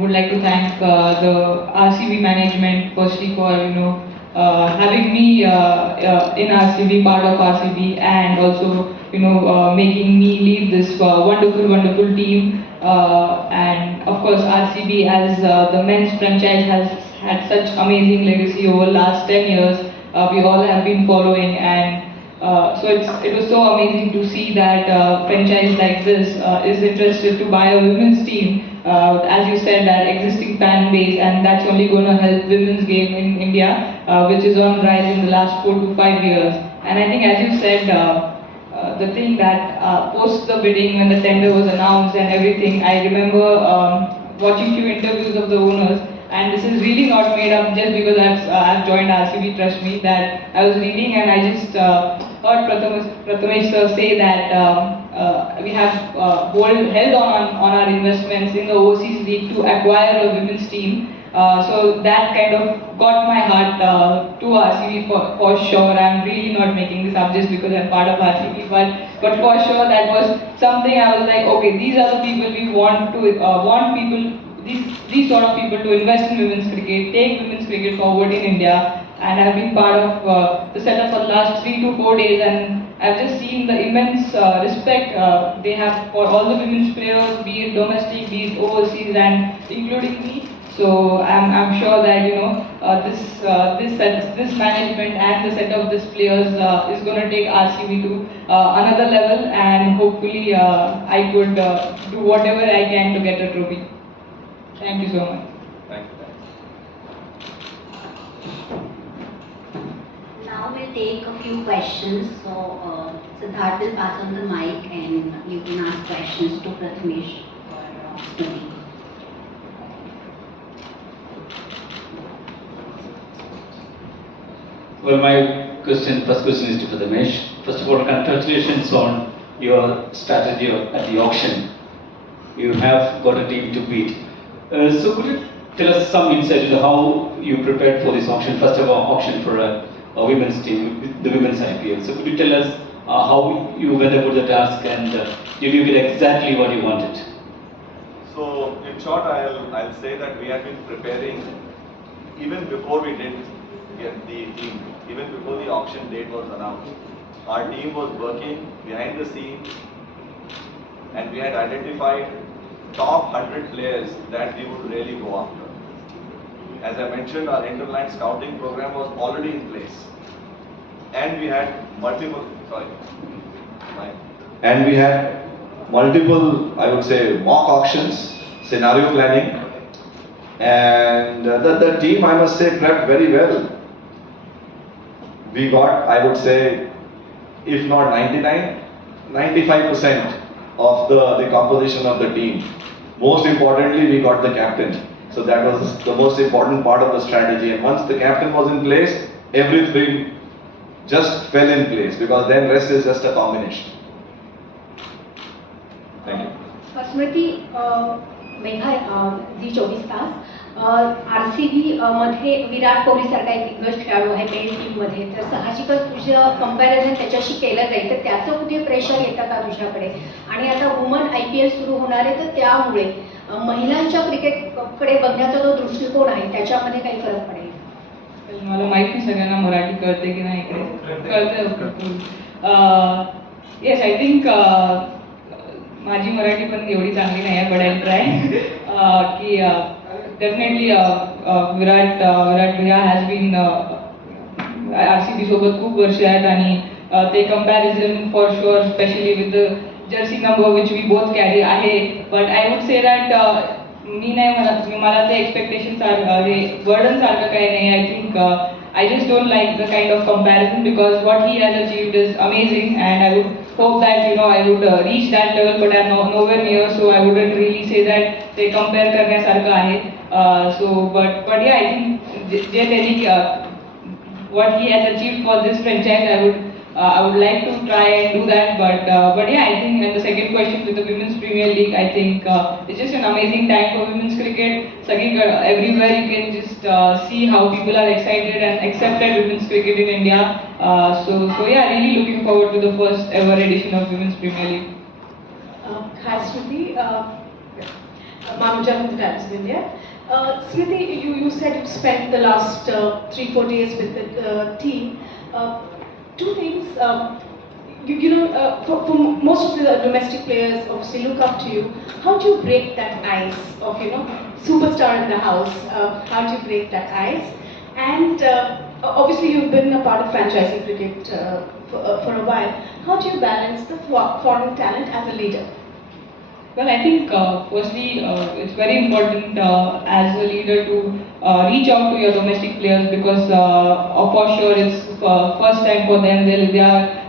would like to thank the RCB management firstly for having me in RCB, part of RCB, and also making me lead this wonderful team. And of course, RCB as the men's franchise has had such amazing legacy over the last 10 years. We all have been following, and so it was so amazing to see that franchise like this is interested to buy a women's team. As you said, that existing fan base, and that's only going to help women's game in India, which is on rise in the last 4 to 5 years. And I think, as you said, the thing that post the bidding, when the tender was announced and everything, I remember watching few interviews of the owners, and this is really not made up just because I've joined RCB, trust me, that I was reading and I just heard Prathamesh sir say that we have held on our investments in the overseas league to acquire a women's team. So that kind of got my heart to RCB for sure. I'm really not making this up just because I'm part of RCB, but for sure that was something I was like, okay, these are the people we want people. These sort of people to invest in women's cricket, take women's cricket forward in India, and I've been part of the setup for the last 3 to 4 days, and I've just seen the immense respect they have for all the women's players, be it domestic, be it overseas, and including me. So I'm sure that this management and the set of these players is going to take RCB to another level, and hopefully I could do whatever I can to get a trophy. Thank you so much. Thank you. Now we'll take a few questions. So Siddharth will pass on the mic and you can ask questions to Prathamesh or Smriti. Well, my first question is to Prathamesh. First of all, congratulations on your strategy at the auction. You have got a team to beat. So could you tell us some insight into how you prepared for this auction, first of all, auction for a women's team, the women's IPL. So could you tell us how you went about the task, and did you get exactly what you wanted? So in short, I'll say that we have been preparing even before we did get the team, even before the auction date was announced. Our team was working behind the scenes, and we had identified top 100 players that we would really go after. As I mentioned, our interline scouting program was already in place, and we had multiple, I would say, mock auctions, scenario planning, and the team, I must say, prepped very well. We got, I would say, if not 95% of the composition of the team. Most importantly, we got the captain. So that was the most important part of the strategy. And once the captain was in place, everything just fell in place, because then rest is just a combination. Thank you. Smriti, Megha ji 24 Tas RCB मध्ये विराट कोहली सारखा एक दिग्गज खेळाडू आहे main team मध्ये, तर साहजिकच तुझं कंपॅरिझन त्याच्याशी केलं जाईल, तर त्याचं कुठे प्रेशर येतं का तुझ्याकडे? आणि आता वुमन IPL सुरू होणार आहे, तर त्यामुळे महिलांच्या क्रिकेटकडे बघण्याचा जो दृष्टिकोन आहे त्याच्यामध्ये काही फरक पडेल? मला माहित नाही सगळ्यांना मराठी कळते की नाही इकडे कळते. येस, आय थिंक माझी मराठी पण एवढी चांगली नाही आहे, बट आय ट्राय की डेफिनेटली विराट भैया हॅज बीन RCB सोबत खूप वर्ष आहेत, आणि ते comparison for sure specially with the jersey number which we both carry आहे. But I would say that मी नाही म्हणत, मला ते एक्सपेक्टेशन बर्डन सारखं काही नाही. I think I just don't like the kind of comparison, because what he has achieved is amazing, and I would hope that I would reach that level, but I'm nowhere near, so I wouldn't really say that they compare करण्यासारखं आहे. So but yeah, I think what he has achieved for this franchise, I would like to try and do that, but yeah, I think, and the second question with the Women's Premier League, I think it's just an amazing time for women's cricket. Everywhere you can just see how people are excited and accepted women's cricket in India. So yeah, really looking forward to the first ever edition of Women's Premier League. खास Manuja from the Times of India. Smriti, you said you spent the last 3-4 days with the team. Two things. For most of the domestic players obviously look up to you. How do you break that ice of superstar in the house? How do you break that ice? And obviously you've been a part of franchising cricket for a while. How do you balance the foreign talent as a leader? Well, I think firstly, it's very important as a leader to reach out to your domestic players because for sure it's first time for them.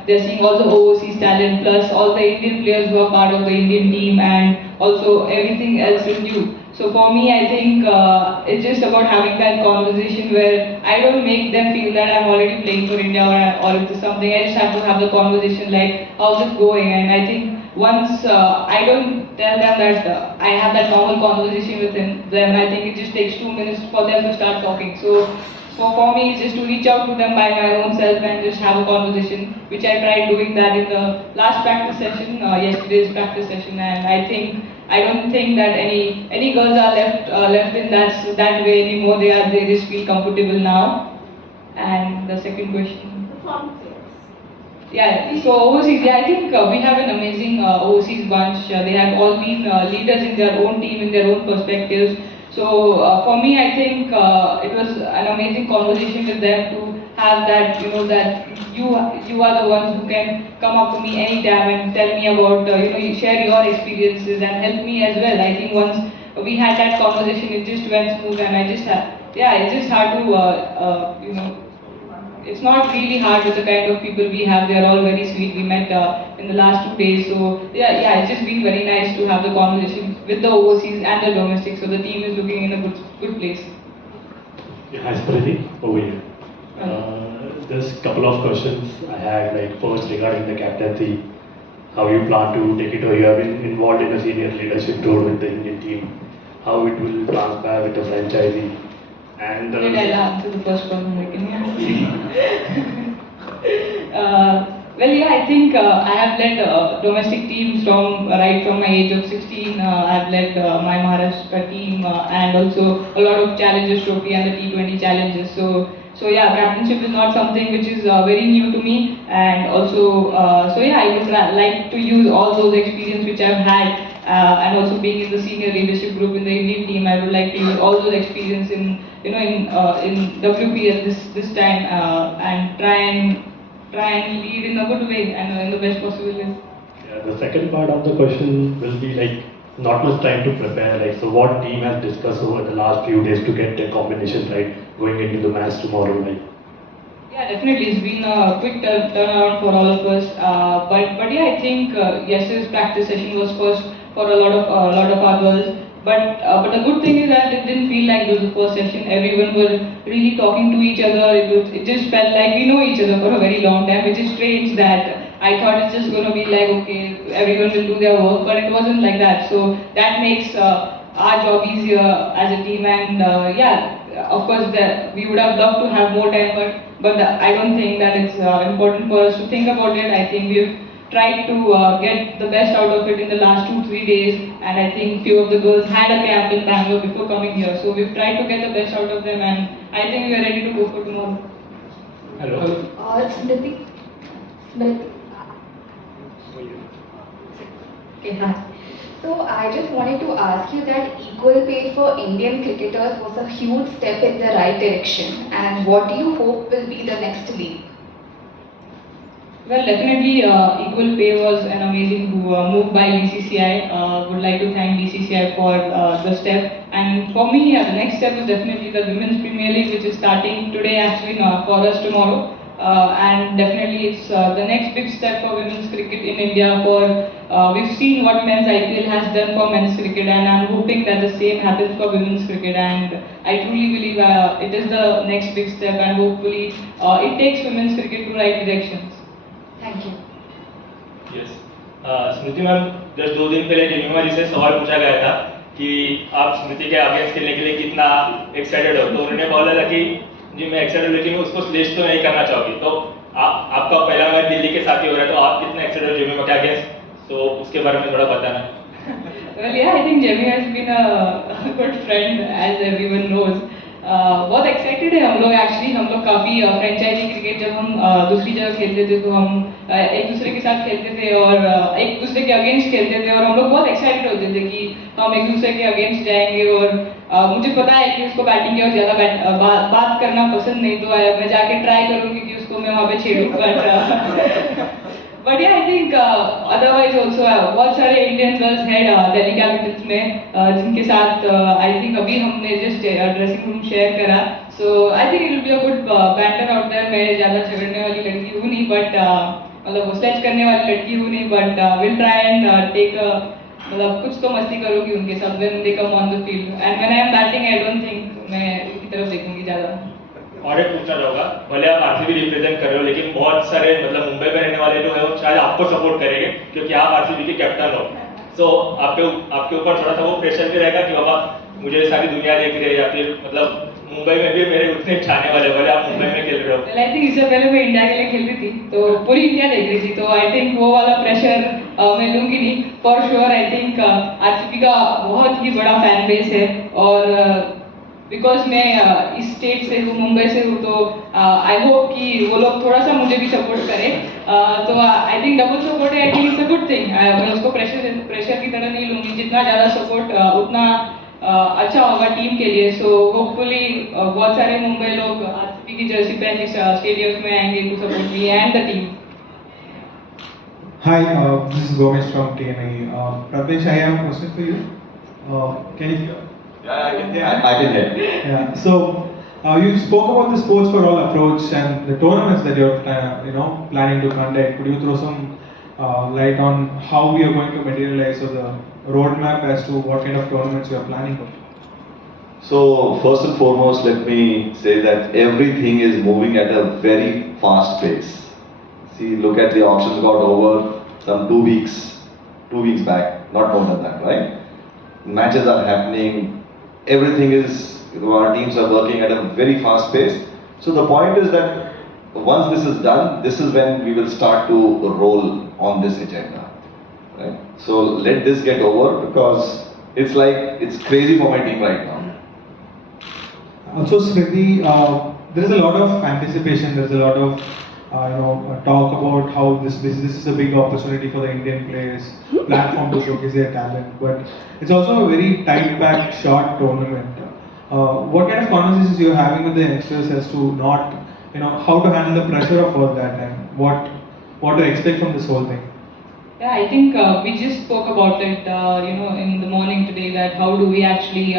They're seeing all the overseas talent plus all the Indian players who are part of the Indian team and also everything else is new. So for me, I think it's just about having that conversation where I don't make them feel that I'm already playing for India or it's something. I just have to have the conversation like how's it going, and I think once I don't tell them that I have that normal conversation with them, I think it just takes 2 minutes for them to start talking. So for me, it's just to reach out to them by my own self and just have a conversation, which I tried doing that in the last practice session, yesterday's practice session, and I don't think that any girls are left in that way anymore. They just feel comfortable now. And the second question. Yeah, so overseas, I think we have an amazing overseas bunch. They have all been leaders in their own team, in their own perspectives. So for me, I think it was an amazing conversation with them to have that, that you are the ones who can come up to me anytime and tell me about, you share your experiences and help me as well. I think once we had that conversation, it just went smooth, and it's just hard to, it's not really hard with the kind of people we have. They're all very sweet. We met in the last 2 days. So it's just been very nice to have the conversation with the overseas and the domestic. So the team is looking in a good place. Yeah, hi Smriti, over here. There's a couple of questions I had. Like first regarding the captaincy, how you plan to take it, or you have been involved in a senior leadership role with the Indian team. How it will transpire with the franchisee. And I'll answer the first one. I think I have led domestic teams right from my age of 16. I've led my Maharashtra team and also a lot of challenges trophy and the T20 challenges. So captainship is not something which is very new to me, and also I would like to use all those experience which I've had. And also being in the senior leadership group in the Indian team, I would like to use all those experience in WPL this time and try and lead in a good way and in the best possible way. Yeah, the second part of the question will be like not much time to prepare. Like, so what team has discussed over the last few days to get the combination right going into the match tomorrow? Like, yeah, definitely. It's been a quick turnaround for all of us. But I think yesterday's practice session was first for a lot of our girls. But the good thing is that it didn't feel like it was the first session. Everyone was really talking to each other. It just felt like we know each other for a very long time, which is strange that I thought it's just going to be like, okay, everyone will do their work, but it wasn't like that. So that makes our job easier as a team, and of course we would have loved to have more time, but I don't think that it's important for us to think about it. I think we've tried to get the best out of it in the last 2-3 days, and I think few of the girls had a camp in Bangalore before coming here, so we've tried to get the best out of them, and I think we are ready to go for tomorrow. hello. Smriti. Okay, hi. So I just wanted to ask you that equal pay for Indian cricketers was a huge step in the right direction, and what do you hope will be the next league? Well, definitely equal pay was an amazing move by BCCI. Would like to thank BCCI for the step. And for me, the next step is definitely the Women's Premier League, which is starting today actually for us tomorrow. And definitely it's the next big step for women's cricket in India. We've seen what men's IPL has done for men's cricket, and I'm hoping that the same happens for women's cricket. And I truly believe it is the next big step, and hopefully it takes women's cricket to right directions. Thank you. Yes. Smriti ma'am, just 2 दिन पहले TV में जिससे सवाल पूछा गया था कि आप स्मृति के अगेंस्ट खेलने के लिए कितना एक्साइटेड हो, तो उन्होंने बोला था कि जी मैं एक्साइटेड हूँ, लेकिन उसको स्लेश तो नहीं करना चाहोगी। तो आपका पहला मैच दिल्ली के साथ ही हो रहा है, तो आप कितना एक्साइटेड हो जिम्मे के अगेंस्ट, तो उसके बारे में थोड़ा बताना। Well, yeah, I think Jimmy has been a good friend, as everyone knows. बहुत एक्साइटेड है हम लोग एक्चुअली हम लोग काफ़ी फ्रेंचाइजी क्रिकेट जब हम दूसरी जगह खेलते थे तो हम एक दूसरे के साथ खेलते थे और एक दूसरे के अगेंस्ट खेलते थे और हम लोग बहुत एक्साइटेड होते थे कि हम एक दूसरे के अगेंस्ट जाएंगे और मुझे पता है कि उसको बैटिंग की और ज़्यादा बात करना पसंद नहीं तो मैं जाके ट्राई करूँगी कि उसको मैं वहाँ पे छेड़ूँ but I think otherwise also बहुत सारे इंडियन गर्ल्स हैं दिल्ली कैपिटल्स में जिनके साथ आई थिंक अभी हमने जस्ट ड्रेसिंग रूम शेयर करा so I think it will be a good banter out there मैं ज़्यादा झगड़ने वाली लड़की हूँ नहीं बट मतलब वो स्ट्रेच करने वाली लड़की हूँ नहीं but will try and take मतलब कुछ तो मस्ती करूँगी उनके साथ when they come on the field and when I am batting I don't think मैं उनकी तरफ देखूंगी ज़्यादा और एक पूछना चाहूंगा भले आप आरसीबी रिप्रेजेंट कर रहे हो लेकिन बहुत सारे मतलब मुंबई में रहने वाले जो है वो शायद आपको सपोर्ट करेंगे क्योंकि आप आरसीबी के कैप्टन हो सो आपके ऊपर थोड़ा सा वो प्रेशर भी रहेगा कि बाबा मुझे सारी दुनिया देख रही है या फिर मतलब मुंबई में भी मेरे उतने चाहने वाले भले आप मुंबई में खेल रहे हो आई थिंक इससे पहले मैं इंडिया के लिए खेलती थी तो पूरी इंडिया देख रही थी तो आई थिंक वो वाला प्रेशर मैं लूंगी नहीं for sure I think RCB का बहुत ही बड़ा फैन बेस है और बिकॉज मैं इस स्टेट से हूँ मुंबई से हूँ तो आई होप कि वो लोग थोड़ा सा मुझे भी सपोर्ट करें तो आई थिंक डबल सपोर्ट है I think it's a good thing मैं उसको प्रेशर की तरह नहीं लूँगी जितना ज़्यादा सपोर्ट उतना अच्छा होगा टीम के लिए सो होपफुली बहुत सारे मुंबई लोग आरसीबी की जर्सी पहन के स्टेडियम्स में आएंगे to support me and the team Hi, this is Gomesh from TNI. Pradesh, I have a question for you. Can you hear? Yeah, I can hear. I can hear. Yeah. So you spoke about the sports for all approach and the tournaments that you're planning to conduct. Could you throw some light on how we are going to materialize or the roadmap as to what kind of tournaments you are planning for? So first and foremost, let me say that everything is moving at a very fast pace. See, look at the auctions got over some 2 weeks back, not more than that, right? Matches are happening, everything is, our teams are working at a very fast pace. So the point is that once this is done, this is when we will start to roll on this agenda, right? So let this get over because it's crazy for my team right now. Also, Smriti, there is a lot of anticipation. There is a lot of talk about how this is a big opportunity for the Indian players, platform to showcase their talent. But it's also a very tight-packed, short tournament. What kind of conversations you are having with the youngsters as to not, how to handle the pressure of all that and what to expect from this whole thing? Yeah, I think we just spoke about it, in the morning today. That how do we actually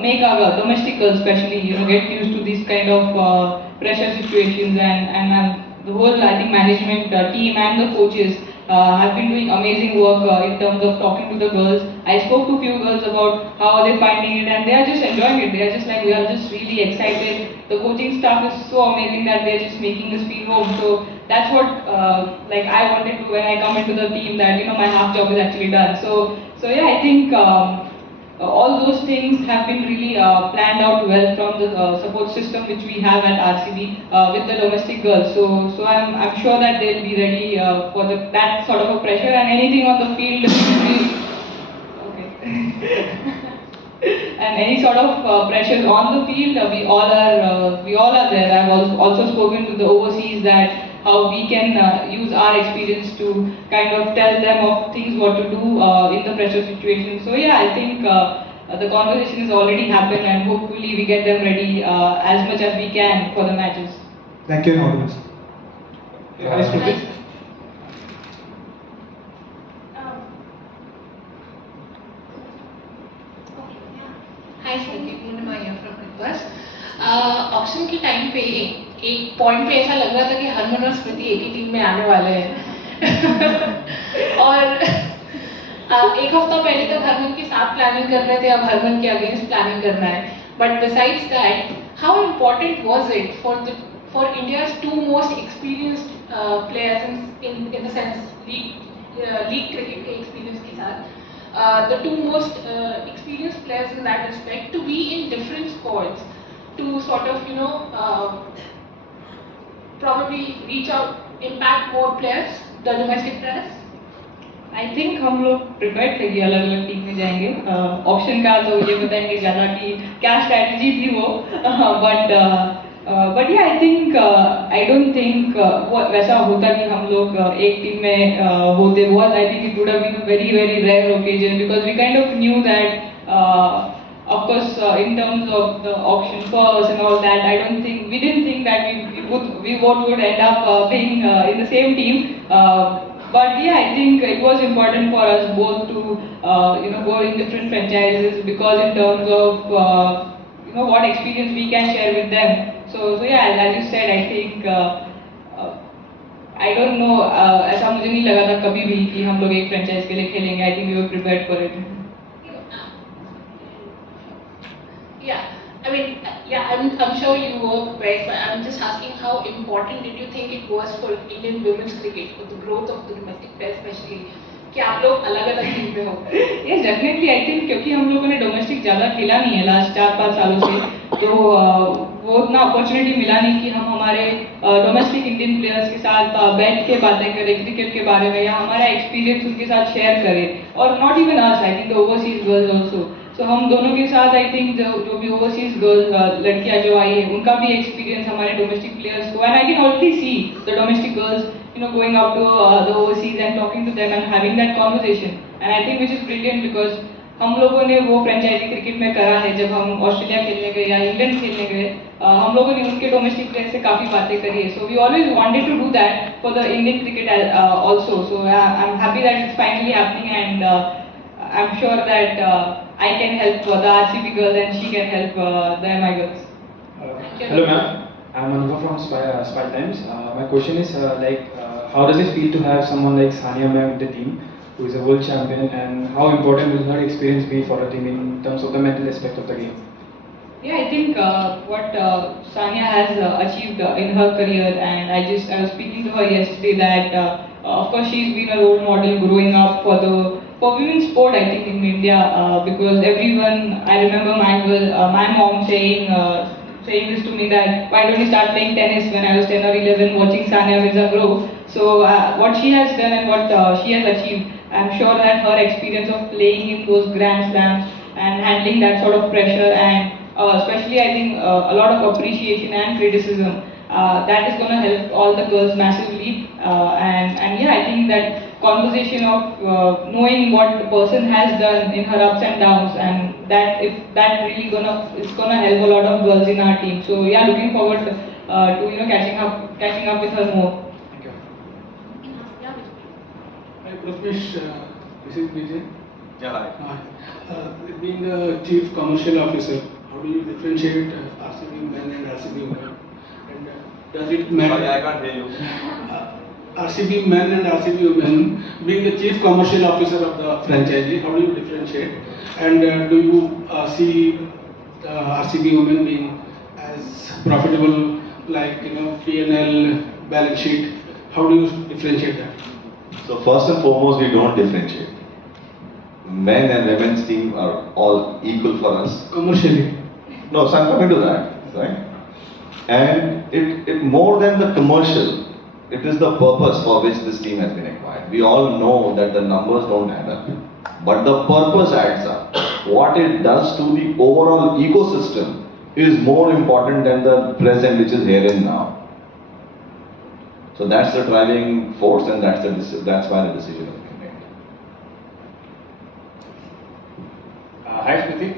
make our domestic girls, especially, get used to these kind of pressure situations and the whole I think management team and the coaches have been doing amazing work in terms of talking to the girls. I spoke to a few girls about how are they finding it and they are just enjoying it. They are just like, we are just really excited. The coaching staff is so amazing that they are just making us feel home. So that's what I wanted to when I come into the team, that my half job is actually done. So yeah, I think all those things have been really planned out well from the support system which we have at RCB with the domestic girls. So I'm sure that they'll be ready for that sort of a pressure and anything on the field. And any sort of pressures on the field, we all are there. I've also spoken to the overseas that how we can use our experience to kind of tell them of things what to do in the pressure situation. So yeah, I think the conversation has already happened and hopefully we get them ready as much as we can for the matches. Thank you and all the best. Hi Smriti, Purnima here from Request. Auction के time पे एक point पे ऐसा लग रहा था कि हरमन और स्मृति एक ही टीम में आने वाले हैं और एक हफ्ता पहले तक हरमन के साथ प्लानिंग कर रहे थे, अब हरमन के अगेंस्ट प्लानिंग करना है. But besides that, how important was it for India's two most experienced players in the sense league cricket के एक्सपीरियंस के साथ, the two most experienced players in that respect, to be in different squads to sort of probably reach out, impact more players, the domestic players? I think हम लोग prepare थे कि अलग अलग team में जाएंगे. ऑप्शन का तो ये बताएंगे ज़्यादा कि क्या स्ट्रैटेजी थी वो. बट या I think I don't think वैसा होता कि हम लोग एक टीम में होते. बहुत I think it would have been a very very rare occasion because we kind of knew that of course in terms of the auction purse and all that, I don't think we didn't think that we both would end up being in the same team. But yeah, I think it was important for us both to go in different franchises because in terms of what experience we can share with them. So yeah, as you said, I think I don't know, ऐसा मुझे नहीं लगा था कभी भी कि हम लोग एक franchise के लिए खेलेंगे. I think we were prepared for it. Yeah, I mean, I'm sure you were prepared, but I'm just asking how important did you think it was for Indian women's cricket, for the growth of the domestic player especially, कि आप लोग अलग-अलग team में हो? Yes, definitely. I think क्योंकि हम लोगों ने डोमेस्टिक ज़्यादा खेला नहीं है लास्ट 4-5 सालों से, तो वो उतना अपॉर्चुनिटी मिला नहीं कि हम हमारे डोमेस्टिक इंडियन प्लेयर्स के साथ बैठ के बातें करें क्रिकेट के बारे में या हमारा एक्सपीरियंस उनके साथ शेयर करें. और not even us, I think the overseas girls also. सो हम दोनों के साथ आई थिंक जो भी ओवरसीज गर्ल्स लड़कियां जो आई है उनका भी एक्सपीरियंस हमारे डोमेस्टिक प्लेयर्स को. And I can already see the domestic girls going up to the overseas and talking to them and having that conversation. And I think which is brilliant because हम लोगों ने वो franchise cricket में करा है. जब हम ऑस्ट्रेलिया खेलने गए या इंग्लैंड खेलने गए, हम लोगों ने उनके डोमेस्टिक प्लेयर से काफ़ी बातें करी है. So we always wanted to do that for the Indian cricket also. So I am happy that it's finally happening and I am sure that I can help the RCB girls and she can help the MI girls. Hello ma'am, I'm Anubhav from Spy Times. My question is how does it feel to have someone like Sania ma'am in the team who is a world champion, and how important will her experience be for the team in terms of the mental aspect of the game? Yeah, I think what Sania has achieved in her career, and I was speaking to her yesterday that of course she's been a role model growing up for women's sport, I think in India, because everyone, I remember my mom saying this to me that why don't you start playing tennis when I was 10 or 11 watching Sania Mirza grow. So what she has done and what she has achieved, I'm sure that her experience of playing in those Grand Slams and handling that sort of pressure and especially I think a lot of appreciation and criticism, that is going to help all the girls massively. And yeah, I think that conversation of knowing what the person has done in her ups and downs, and that if that really it's gonna help a lot of girls in our team. So yeah, looking forward to catching up with her more. Thank you. Hi Prafesh, this is Vijay. Yeah, hi. Hi. Being the Chief Commercial Officer, how do you differentiate RCB men and RCB women? And does it matter? Sorry, I can't hear you. RCB men and RCB women, being the Chief Commercial Officer of the franchisee, how do you differentiate? And do you see RCB women being as profitable like P&L, balance sheet? How do you differentiate that? So first and foremost, we don't differentiate. Men and women's team are all equal for us. Commercially? No, so I'm coming to that, right? And it more than the commercial, it is the purpose for which this team has been acquired. We all know that the numbers don't add up, but the purpose adds up. What it does to the overall ecosystem is more important than the present which is here and now. So that's the driving force, and that's why the decision has been made. Hi Smriti.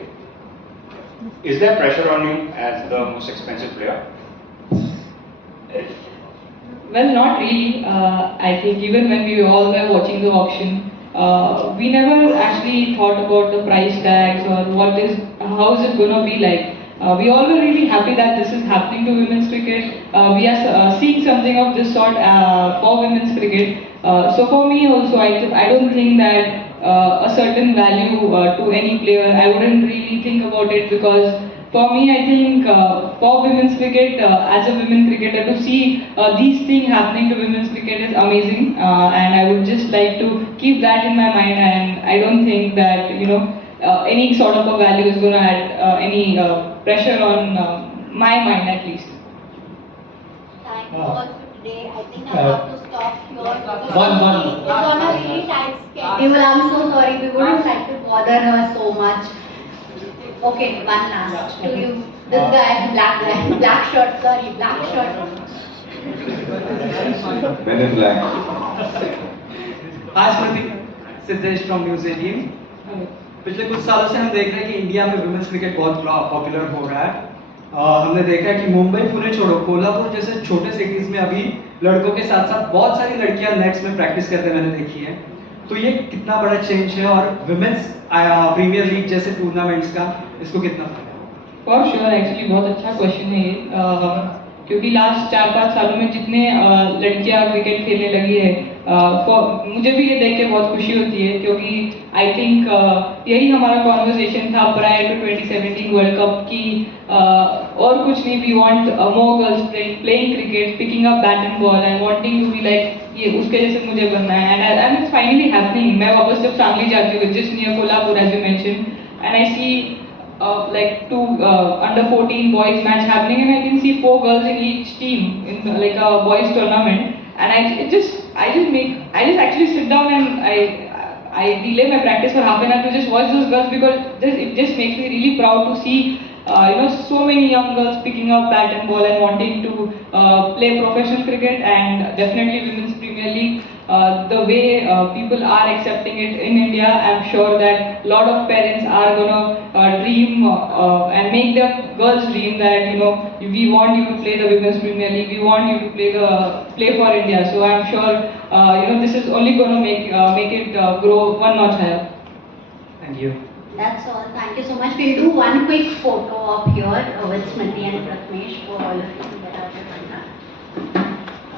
Is there pressure on you as the most expensive player? Well, not really. I think even when we all were watching the auction, we never actually thought about the price tags or how is it going to be like. We all were really happy that this is happening to women's cricket. We are seeing something of this sort for women's cricket. So for me also, I don't think that a certain value to any player. I wouldn't really think about it because for me, I think for women's cricket, as a women cricketer, to see these things happening to women's cricket is amazing, and I would just like to keep that in my mind. And I don't think that any sort of a value is going to add any pressure on my mind, at least. Thank you all for today. I think I have to stop here because One. it's on a really tight schedule. I'm so sorry. We wouldn't like to bother her so much. Okay, one last to you. This guy, black shirt, sorry, black shirt. Men in Black. Hi Smriti, Siddhesh from News 18. पिछले कुछ सालों से हम देख रहे हैं कि India में वुमेन्स क्रिकेट बहुत पॉपुलर हो रहा है। हमने देखा है कि मुंबई, पुणे छोड़ो, कोल्हापुर जैसे छोटे सिटीज में अभी लड़कों के साथ साथ बहुत सारी लड़कियां नेट्स में प्रैक्टिस करते मैंने देखी है। तो ये कितना बड़ा चेंज है और वुमेन्स प्रीमियर लीग जैसे टूर्नामेंट्स का इसको कितना फायदा है? फॉर श्योर, एक्चुअली बहुत अच्छा क्वेश्चन है ये, क्योंकि लास्ट 4-5 सालों में जितने लड़कियां क्रिकेट खेलने लगी है, मुझे भी ये देख के बहुत खुशी होती है, क्योंकि आई थिंक यही हमारा कॉन्वर्सेशन था प्रायर टू 2017 वर्ल्ड कप की, और कुछ नहीं, we want more girls playing cricket, picking up bat and ball and wanting to be like ये उसके जैसे मुझे बनना है, एंड इट्स फाइनली हैपनिंग। मैं वापस जब फैमिली जाती हूँ जिस near Kolhapur as you mention, and I see like 2 under 14 boys match happening, and I can see 4 girls in each team in like a boys tournament, and I just actually sit down and I delay my practice for half an hour to just watch those girls, because it just makes me really proud to see so many young girls picking up bat and ball and wanting to play professional cricket, and definitely women's Premier League. The way people are accepting it in India, I'm sure that a lot of parents are gonna dream and make their girls dream that we want you to play the women's Premier League, we want you to play for India. So I'm sure this is only gonna make it grow one notch higher. Thank you. That's all. Thank you so much. We'll do one quick photo up here with Smriti and Prathamesh for all of you.